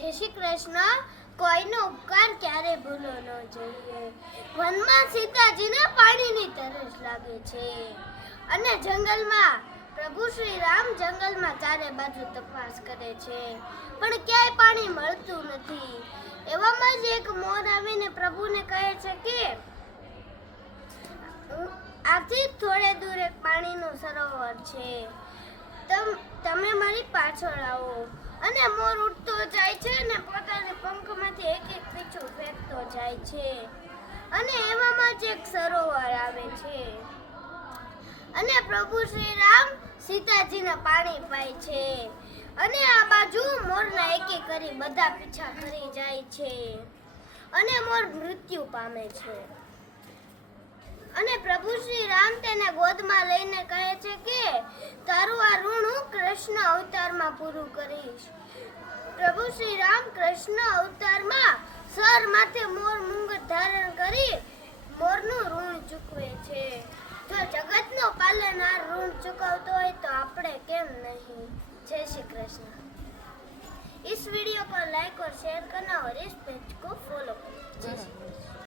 જય શ્રી કૃષ્ણ. કોઈનો ઉપકાર ક્યારે ભૂલો ન જોઈએ. વનમાં સીતાજીને પાણીની તરસ લાગે છે. અને જંગલમાં પ્રભુ શ્રી રામ જંગલમાં ચારે બાજુ તપાસ કરે છે. પણ ક્યાંય પાણી મળતું નથી. એવામાં જ એક મોર આવીને પ્રભુને કહે છે કે આથી થોડે દૂર એક પાણીનું સરોવર છે. તમ મારી પાછળ આવો. અને મોર ઉડતો જાય છે અને પોતાના પંખમાંથી એક એક પીછું જાય છે. અને એવામાં જ એક સરોવર આવે છે. અને પ્રભુ શ્રી રામ સીતાજીને પાણી પાય છે. અને આ બાજુ મોરના એક કરી બધા પીછા કરી જાય છે. અને મોર મૃત્યુ પામે છે. અને પ્રભુ શ્રી રામ તેને ગોદમાં લઈને કહે છે કે, તારું આ ઋણ હું કૃષ્ણ અવતારમાં પૂરું કરીશ. પ્રભુ શ્રી રામ કૃષ્ણ અવતારમાં માથે મોર મુંગટ ધારણ કરી મોરનું ઋણ ચૂકવે છે જો જગતનો પાલનહાર ઋણ ચૂકવતો હોય તો આપણે કેમ નહીં જય श्री कृष्ण इस वीडियो को लाइक और शेयर करना और इस पेज को फॉलो करना जय श्री कृष्ण